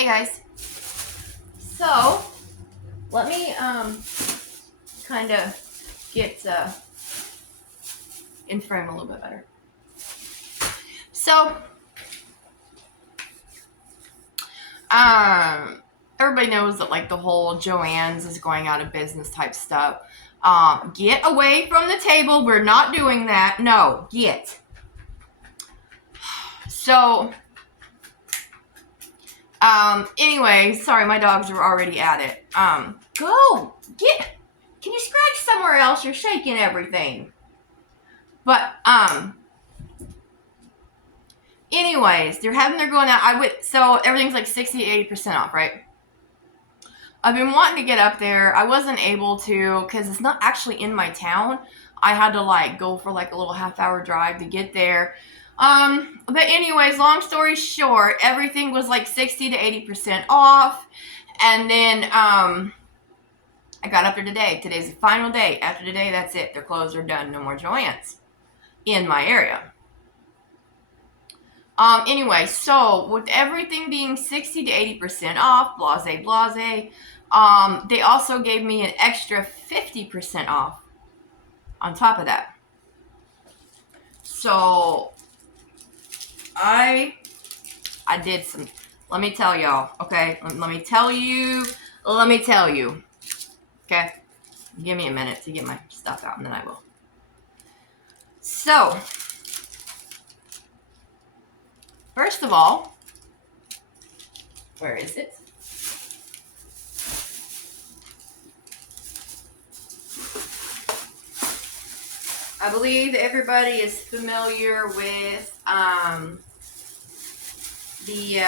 Hey guys. So let me kind of get in frame a little bit better. So everybody knows that like the whole JOANNS is going out of business type stuff. Get away from the table. We're not doing that. No, get. So anyway, sorry, my dogs are already at it. Go get. Can you scratch somewhere else? You're shaking everything. But anyways, they're having their going out. So everything's like 60 to 80% off, right? I've been wanting to get up there. I wasn't able to because it's not actually in my town. I had to like go for like a little half-hour drive to get there. But anyways, long story short, everything was like 60 to 80% off. And then I got up there today. Today's the final day. After today, that's it. They're closed. They're done. No more JOANNS in my area. Anyway, so with everything being 60 to 80% off, blase, they also gave me an extra 50% off on top of that. So I did some, let me tell y'all, okay? Let me tell you. Okay? Give me a minute to get my stuff out and then I will. So, first of all, where is it? I believe everybody is familiar with the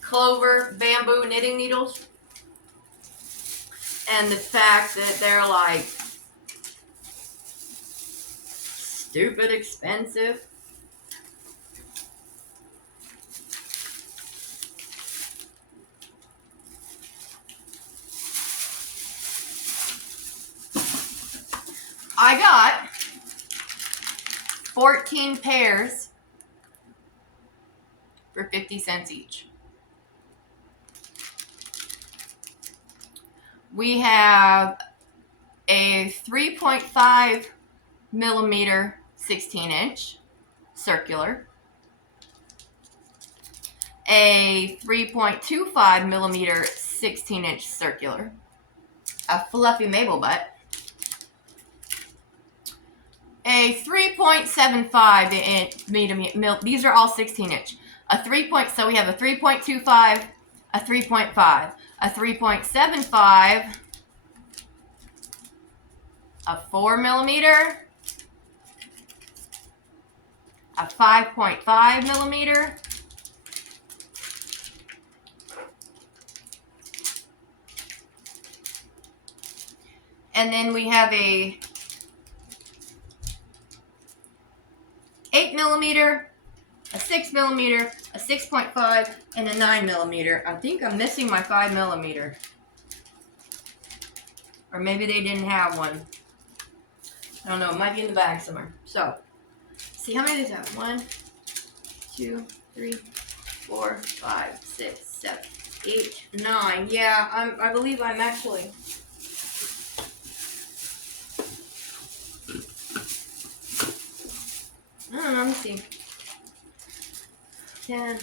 Clover bamboo knitting needles and the fact that they're like stupid expensive. I got 14 pairs for 50 cents each. We have a 3.5 millimeter 16-inch circular, a 3.25 millimeter 16-inch circular, a fluffy maple butt, a 3.75 inch, these are all 16-inch, so we have a 3.25, a 3.5, a 3.75, a 4 millimeter, a 5.5 millimeter, and then we have a 8 millimeter, a 6 millimeter, a 6.5, and a 9 millimeter. I think I'm missing my 5 millimeter. Or maybe they didn't have one. I don't know. It might be in the bag somewhere. So, see how many does that? 1, 2, 3, 4, 5, 6, 7, 8, 9. Yeah, I believe I'm actually... I don't know, let me see. 10, 11,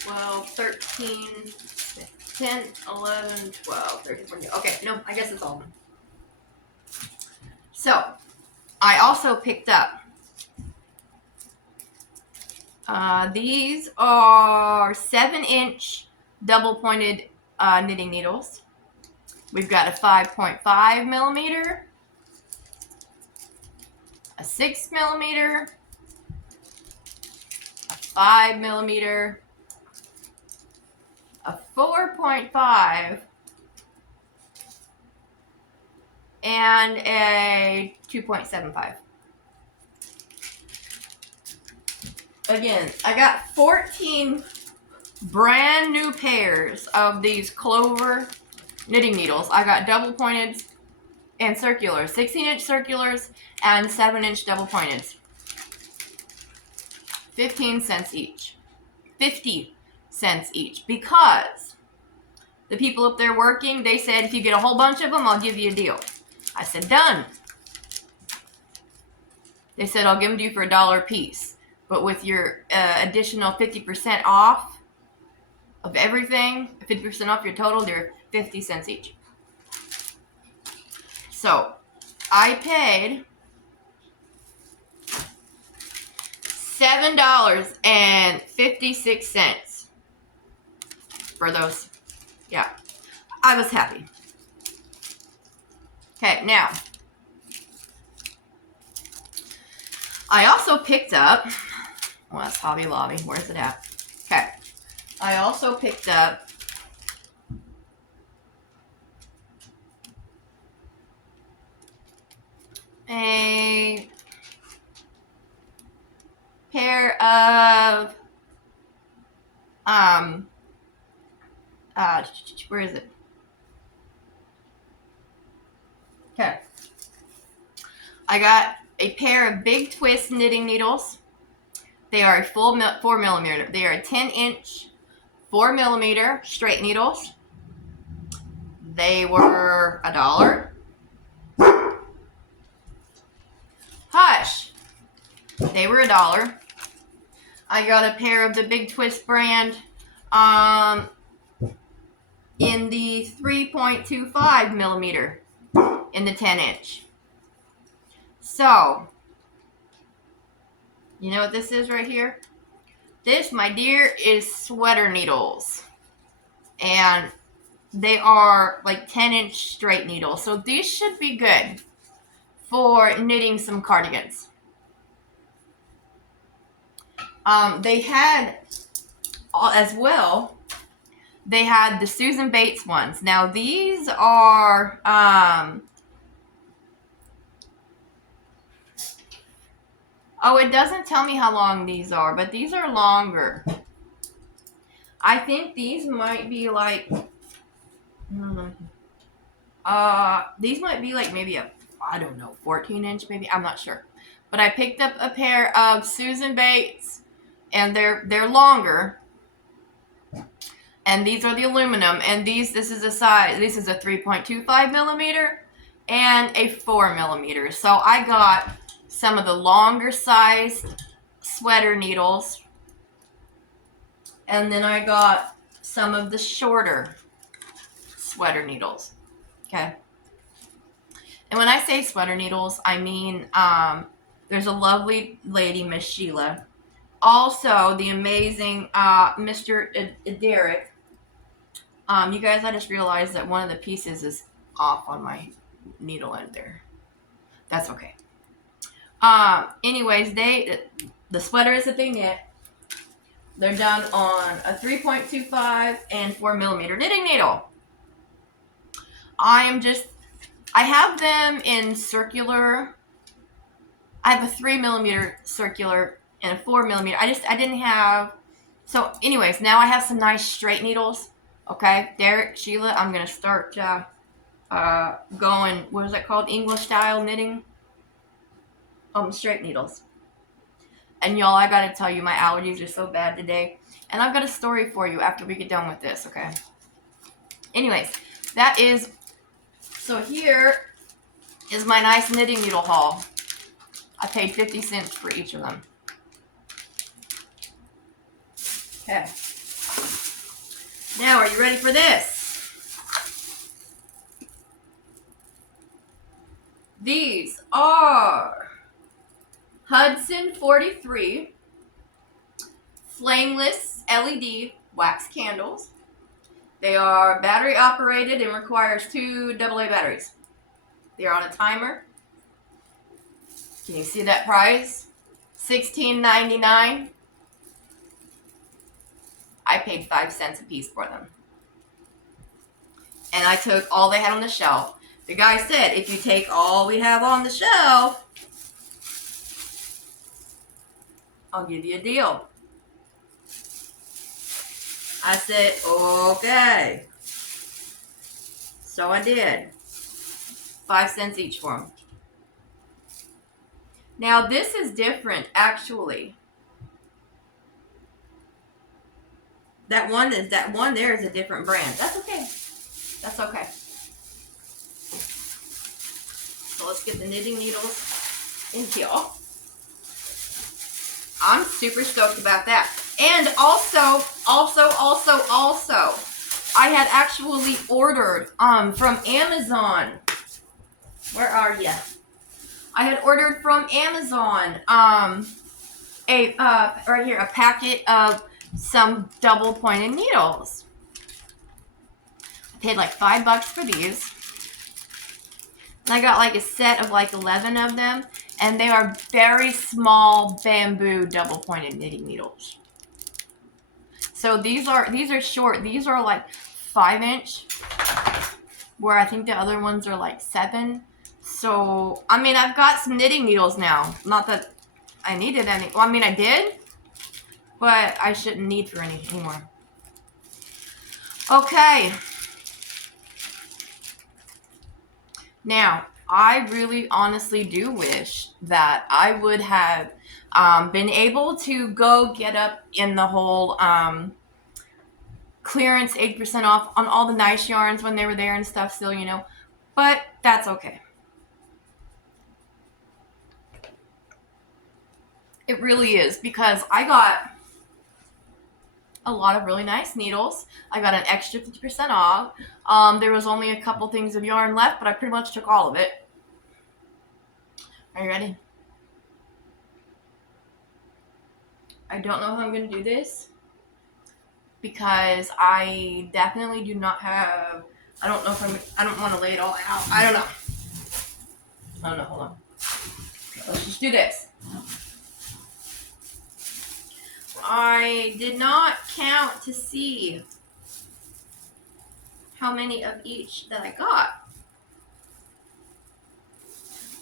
12, 13, 10, 11, 12, 13, 14. Okay, no, I guess it's all of them. So, I also picked up, these are 7-inch double-pointed knitting needles. We've got a 5.5 millimeter, a 6 millimeter, a 5 millimeter, a 4.5, and a 2.75. Again, I got 14 brand new pairs of these Clover knitting needles. I got double pointed and circulars, 16-inch circulars and 7-inch double pointed. 15 cents each. 50 cents each. Because the people up there working, they said, if you get a whole bunch of them, I'll give you a deal. I said, done. They said, I'll give them to you for $1 a piece. But with your additional 50% off of everything, 50% off your total, they're 50 cents each. So, I paid $7.56 for those. Yeah, I was happy. Okay, now, I also picked up, well, that's Hobby Lobby. Where's it at? Okay, I also picked up a pair of, where is it? Okay. I got a pair of big twist knitting needles. They are a full 4 millimeter. They are a 10-inch 4 millimeter straight needles. They were $1. Hush. They were $1. I got a pair of the Big Twist brand in the 3.25 millimeter in the 10-inch. So, you know what this is right here? This, my dear, is sweater needles. And they are like 10-inch straight needles. So these should be good for knitting some cardigans. They had, as well, they had the Susan Bates ones. Now these are, oh, it doesn't tell me how long these are, but these are longer. I think these might be like, these might be like maybe a, I don't know, 14-inch maybe. I'm not sure. But I picked up a pair of Susan Bates, and they're longer. And these are the aluminum. And this is a size, this is a 3.25 millimeter and a 4 millimeter. So I got some of the longer size sweater needles. And then I got some of the shorter sweater needles. Okay. And when I say sweater needles, I mean, there's a lovely lady, Miss Sheila. Also, the amazing Mr. Derek. You guys, I just realized that one of the pieces is off on my needle end there. That's okay. Anyways, the sweaters that they knit, they're done on a 3.25 and 4 millimeter knitting needle. I have them in circular. I have a 3 millimeter circular and a 4 millimeter. I didn't have, so anyways, now I have some nice straight needles. Okay, Derek, Sheila, I'm going to start going, what is that called? English style knitting? Straight needles. And y'all, I got to tell you, my allergies are so bad today. And I've got a story for you after we get done with this, okay? Anyways, that is, so here is my nice knitting needle haul. I paid 50 cents for each of them. Okay. Now, are you ready for this? These are Hudson 43 flameless LED wax candles. They are battery operated and requires 2 AA batteries. They are on a timer. Can you see that price? $16.99. I paid 5 cents a piece for them. And I took all they had on the shelf. The guy said, if you take all we have on the shelf, I'll give you a deal. I said, okay. So I did. 5 cents each for them. Now this is different, actually. That one there is a different brand. That's okay. That's okay. So let's get the knitting needles in here. I'm super stoked about that. And also, I had actually ordered from Amazon. Where are you? I had ordered from Amazon right here, a packet of some double pointed needles. I paid like $5 for these. And I got like a set of like 11 of them, and they are very small bamboo double pointed knitting needles. So these are short. These are like 5-inch, where I think the other ones are like 7. So I mean, I've got some knitting needles now. Not that I needed any. Well, I mean, I did, but I shouldn't need for any anymore. Okay. Now, I really honestly do wish that I would have been able to go get up in the whole clearance 8% off on all the nice yarns when they were there and stuff still, you know. But that's okay. It really is, because I got a lot of really nice needles. I got an extra 50% off. There was only a couple things of yarn left, but I pretty much took all of it. Are you ready? I don't know how I'm going to do this, because I definitely do not have, I don't know if I don't want to lay it all out. I don't know, hold on. Okay, let's just do this. I did not count to see how many of each that I got.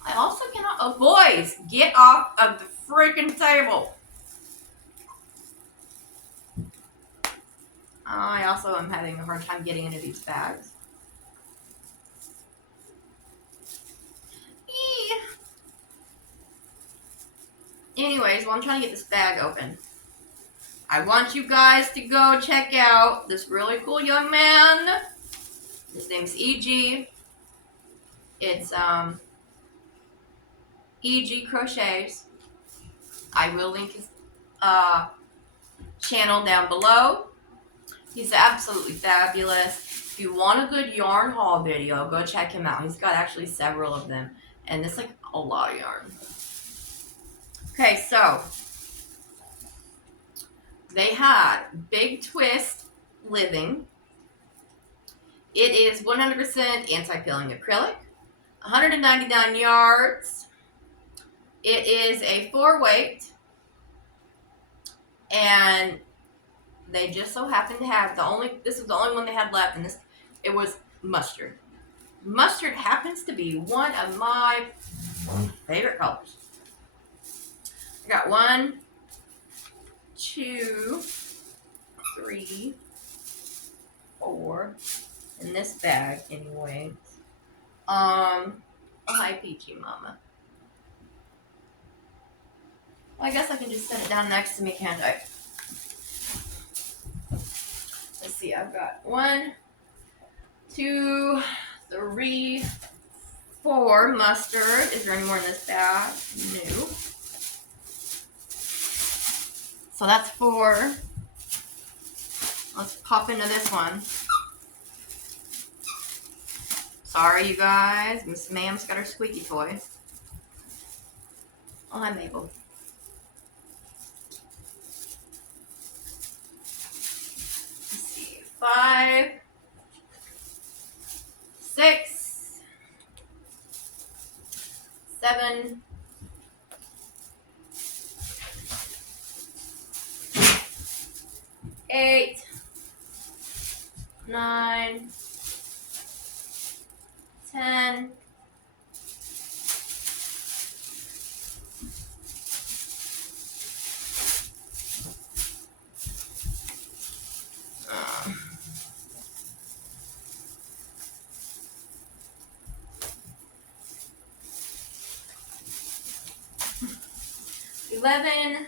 I also cannot, oh boys, get off of the freaking table. I also am having a hard time getting into these bags. Anyways, well, I'm trying to get this bag open. I want you guys to go check out this really cool young man. His name's E.G. It's E.G. Crochets. I will link his channel down below. He's absolutely fabulous. If you want a good yarn haul video, go check him out. He's got actually several of them, and it's like a lot of yarn. Okay, so they had Big Twist Living. It is 100% anti-peeling acrylic, 199 yards. It is a 4-weight, and they just so happened to have this was the only one they had left, and it was mustard. Mustard happens to be one of my favorite colors. I got 1, 2, 3, 4 in this bag anyway. Oh, hi, Peachy Mama. Well, I guess I can just set it down next to me, can't I? Let's see, I've got 1, 2, 3, 4 mustard. Is there any more in this bag? No. So that's 4. Let's pop into this one. Sorry, you guys. Miss Ma'am's got her squeaky toy. Oh, hi, Mabel. Let's see. 5, 6, 7, 8, 9, 10, 11.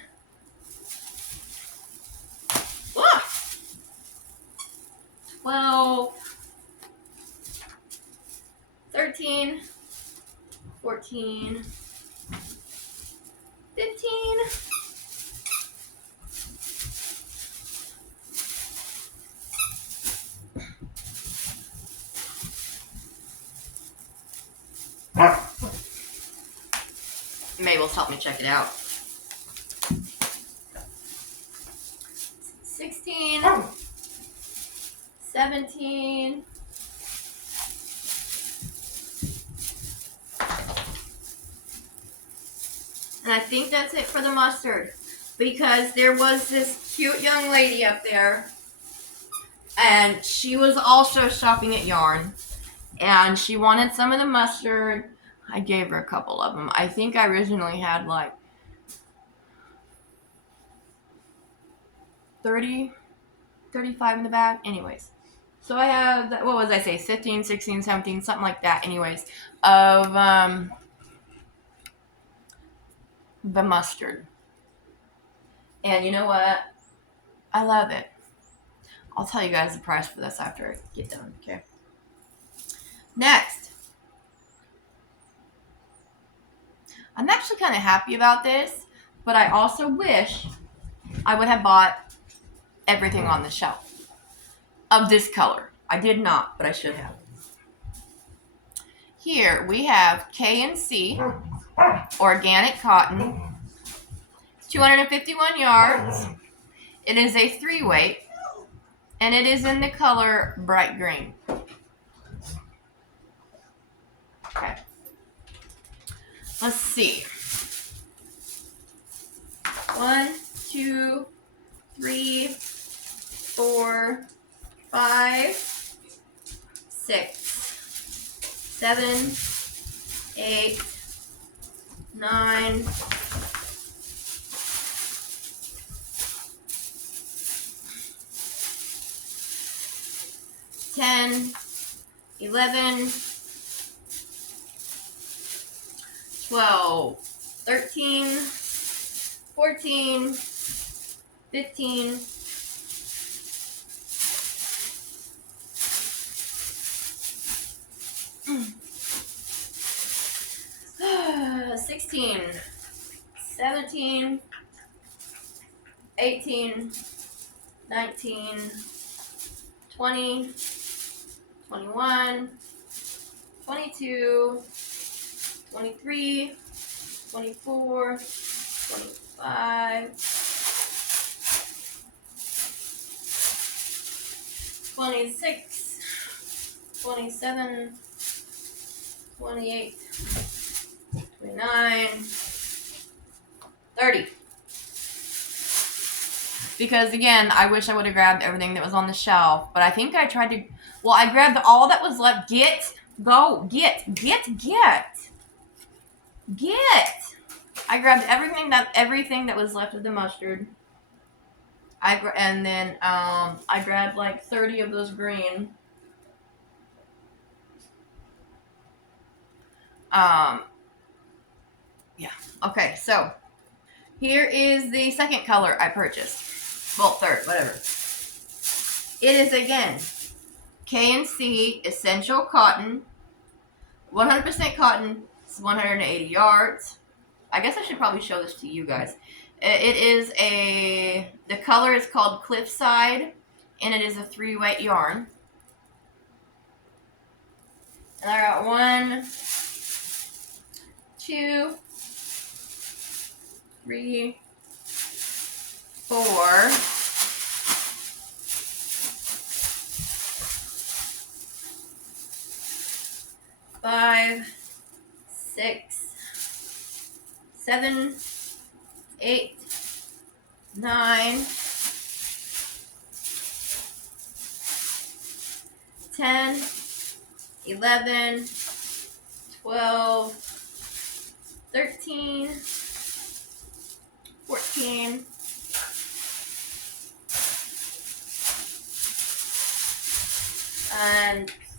14, 15. Mabel's helped me check it out. 16, 17, and I think that's it for the mustard, because there was this cute young lady up there, and she was also shopping at Yarn, and she wanted some of the mustard. I gave her a couple of them. I think I originally had like 30, 35 in the bag. Anyways, so I have, what was I say, 15, 16, 17, something like that, anyways, of the mustard. And you know what? I love it. I'll tell you guys the price for this after I get done, okay? Next. I'm actually kind of happy about this, but I also wish I would have bought everything on the shelf of this color. I did not, but I should have. Here we have K&C organic cotton, 251 yards. It is a 3-weight, and it is in the color bright green. Okay. Let's see. 1, 2, 3, 4, 5, 6, 7, 8, 9, 10, 11, 12, 13, 14, 15, 16, 17, 18, 19, 20, 21, 22, 23, 24, 25, 26, 27, 28, 29, 30. Because again, I wish I would have grabbed everything that was on the shelf, but I think I tried to, well, I grabbed all that was left. Get. I grabbed everything that was left of the mustard. And then I grabbed like 30 of those green. Yeah. Okay, so here is the second color I purchased. Well, third, whatever. It is again K&C Essential Cotton, 100% cotton. It's 180 yards. I guess I should probably show this to you guys. It is the color is called Cliffside, and it is a 3-weight yarn. And I got 1, 2, 3, 4, 5, 6, 7, 8, 9, 10, 11, 12, 13, 14,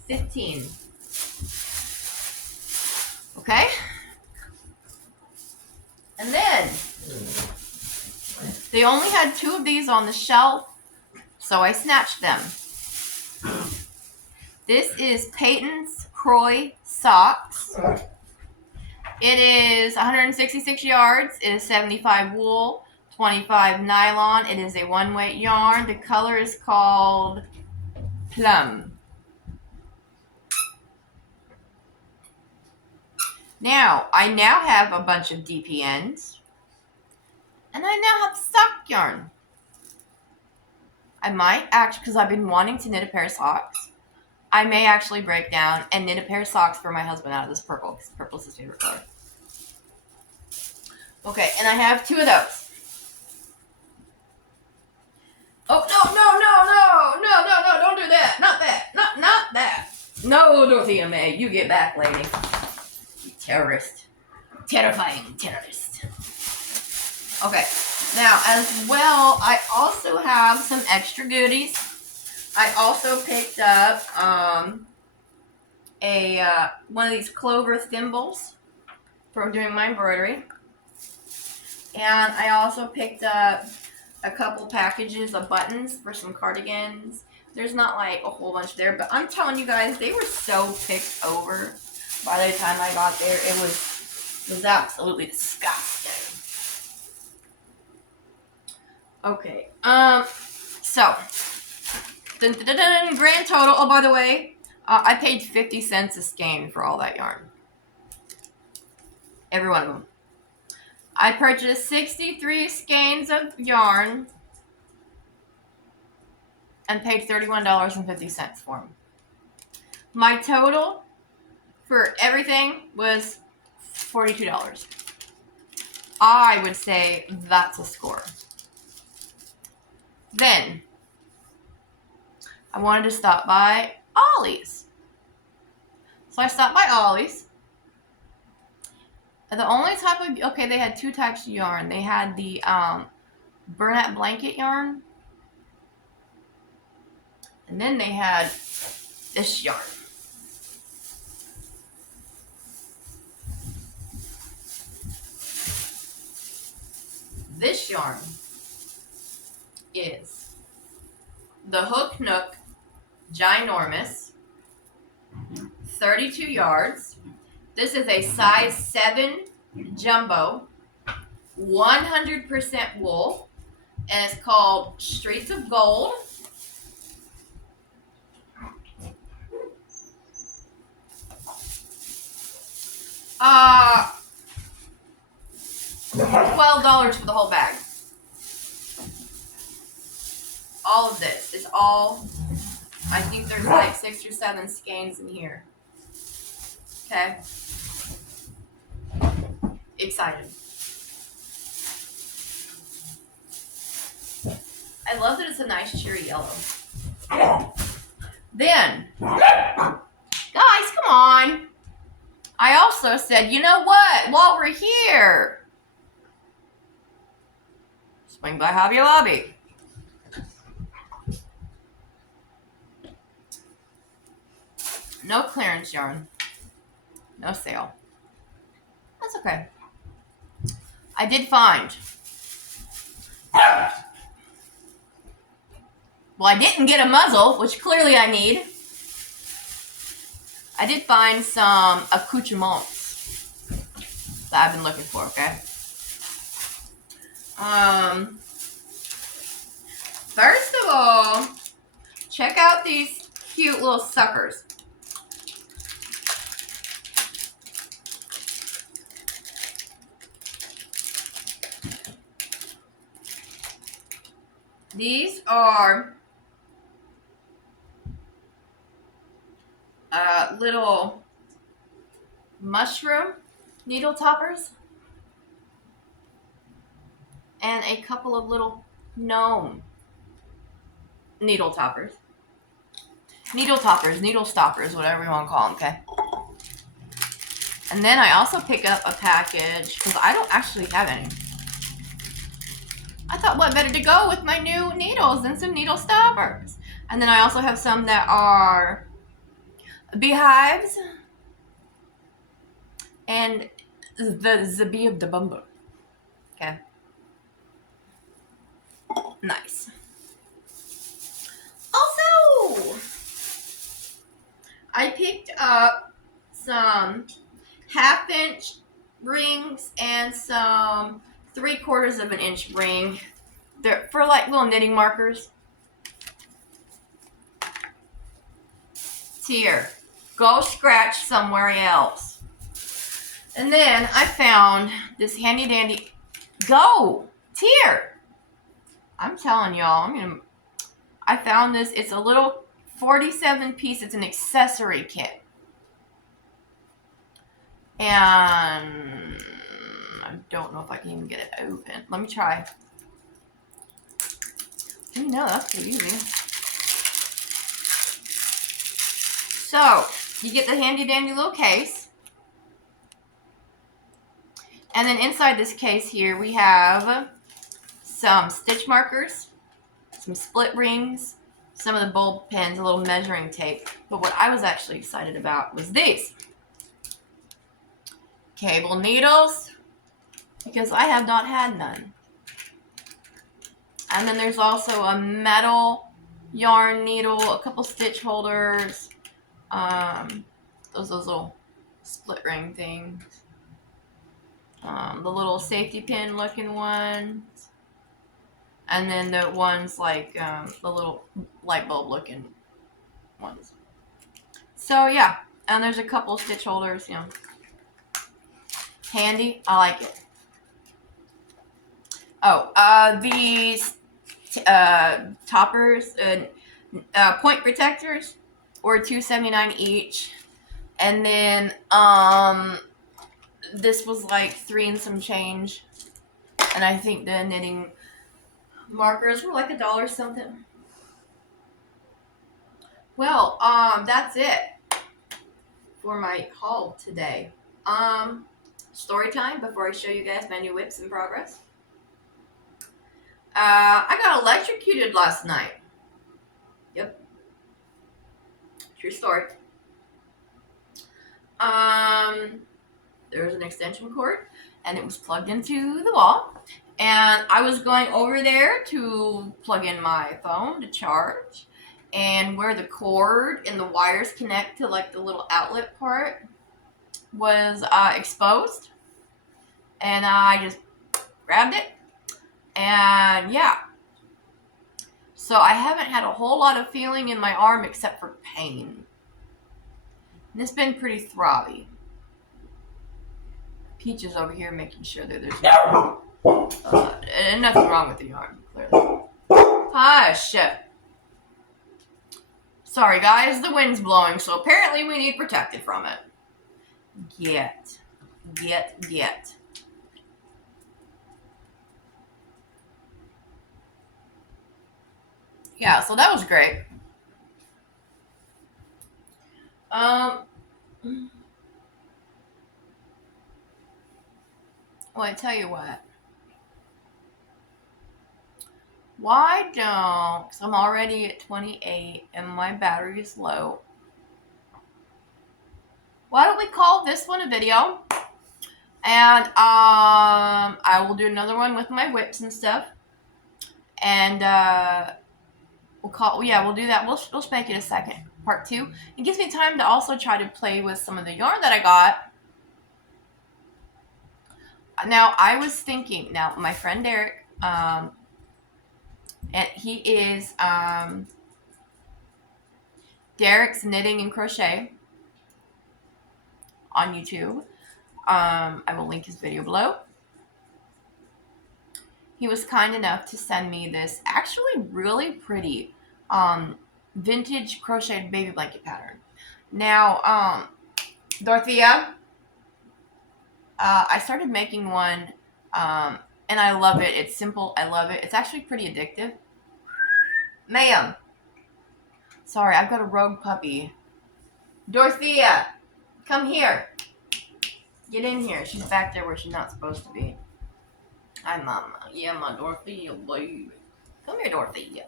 15. Okay? And then they only had 2 of these on the shelf, so I snatched them. This is Peyton's Croy socks. It is 166 yards. It is 75 wool, 25 nylon. It is a one-weight yarn. The color is called Plum. Now, I now have a bunch of DPNs, and I now have sock yarn. I might actually, because I've been wanting to knit a pair of socks, I may actually break down and knit a pair of socks for my husband out of this purple, because purple is his favorite color. Okay, and I have 2 of those. Oh, no, don't do that. Not that. No, Dorothea May, you get back, lady. You terrorist. Terrifying terrorist. Okay, now as well, I also have some extra goodies. I also picked up one of these clover thimbles for doing my embroidery. And I also picked up a couple packages of buttons for some cardigans. There's not like a whole bunch there, but I'm telling you guys, they were so picked over by the time I got there. It was absolutely disgusting. Okay, so grand total. Oh, by the way, I paid 50 cents a skein for all that yarn. Every one of them. I purchased 63 skeins of yarn and paid $31.50 for them. My total for everything was $42. I would say that's a score. Then, I wanted to stop by Ollie's. So I stopped by Ollie's. The only type of, okay, they had 2 types of yarn. They had the Burnett blanket yarn. And then they had this yarn. This yarn is the Hook Nook Ginormous, 32 yards. This is a size 7 jumbo, 100% wool, and it's called Streets of Gold. $12 for the whole bag. All of this is all, I think there's like 6 or 7 skeins in here. Okay. Excited. I love that it's a nice cheery yellow. Then, guys, come on. I also said, you know what? While we're here, swing by Hobby Lobby. No clearance yarn. No sale. That's okay. I did find. Well, I didn't get a muzzle, which clearly I need. I did find some accoutrements that I've been looking for, okay? First of all, check out these cute little suckers. These are little mushroom needle toppers and a couple of little gnome needle toppers. Needle toppers, needle stoppers, whatever you want to call them, okay? And then I also pick up a package, because I don't actually have any. I thought, what better to go with my new needles than some needle stoppers? And then I also have some that are beehives and the bee of the bumble. Okay. Nice. Also, I picked up some 1/2 inch rings and some 3/4 of an inch ring. They're for like little knitting markers. Here, go scratch somewhere else. And then I found this handy dandy. Go, Tear. I'm telling y'all, I found this. It's a little 47 piece. It's an accessory kit. And I don't know if I can even get it open. Let me try. No, that's pretty easy. So, you get the handy dandy little case. And then inside this case here, we have some stitch markers, some split rings, some of the bulb pins, a little measuring tape. But what I was actually excited about was these. Cable needles, because I have not had none. And then there's also a metal yarn needle, a couple stitch holders, those little split ring things, the little safety pin looking ones, and then the ones like the little light bulb looking ones. So yeah, and there's a couple stitch holders, handy. I like it. Oh, these toppers, point protectors were $2.79 each, and then this was like $3 and some change, and I think the knitting markers were like $1 something. Well, that's it for my haul today. Story time before I show you guys my new whips in progress. I got electrocuted last night. Yep. True story. There was an extension cord, and it was plugged into the wall. And I was going over there to plug in my phone to charge, and where the cord and the wires connect to like the little outlet part was exposed, and I just grabbed it, and yeah. So I haven't had a whole lot of feeling in my arm except for pain. And it's been pretty throbby. Peach is over here making sure that there's nothing wrong with the arm, clearly. Hush. Sorry guys, the wind's blowing, so apparently we need protected from it. Get. Yeah, so that was great. Well, I tell you what. Why don't, because I'm already at 28 and my battery is low. Why don't we call this one a video? And I will do another one with my whips and stuff. And we'll do that. We'll spank it a second. Part 2. It gives me time to also try to play with some of the yarn that I got. Now, I was thinking, my friend Derek, and he is Derek's Knitting and Crochet on YouTube. I will link his video below. He was kind enough to send me this actually really pretty vintage crocheted baby blanket pattern. Now, Dorothea, I started making one, and I love it. It's simple. I love it. It's actually pretty addictive. Ma'am. Sorry, I've got a rogue puppy. Dorothea, come here. Get in here. She's back there where she's not supposed to be. Hi, Mama. Yeah, my Dorothea, baby. Come here, Dorothea.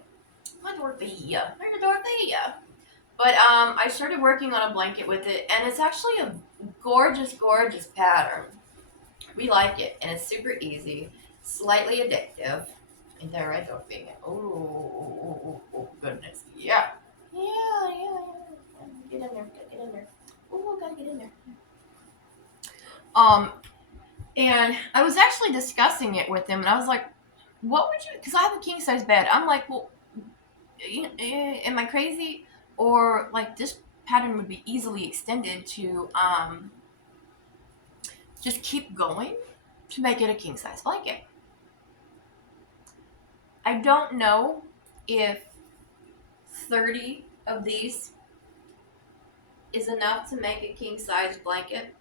My Dorothea. Where's Dorothea? But I started working on a blanket with it, and it's actually a gorgeous, gorgeous pattern. We like it, and it's super easy, slightly addictive. Ain't that right, Dorothea? Oh, goodness. Yeah. Get in there. Oh, gotta get in there. And I was actually discussing it with them, and I was like, what would you, because I have a king size bed. I'm like, well, am I crazy? Or like this pattern would be easily extended to just keep going to make it a king size blanket. I don't know if 30 of these is enough to make a king size blanket.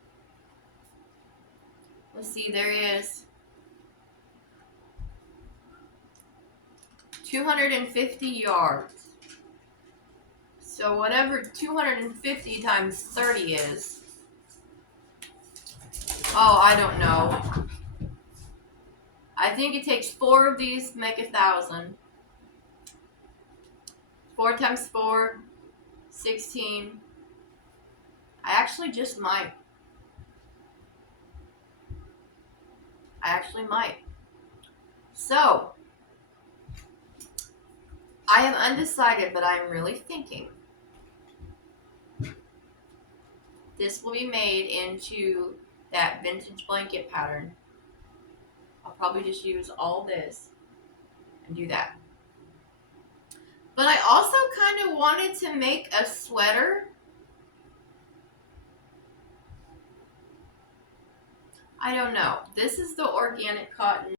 Let's see, there is 250 yards. So whatever 250 times 30 is. Oh, I don't know. I think it takes 4 of these to make 1,000. 4 times 4, 16. I actually just might. So, I am undecided, but I'm really thinking this will be made into that vintage blanket pattern. I'll probably just use all this and do that. But I also kind of wanted to make a sweater. I don't know. This is the organic cotton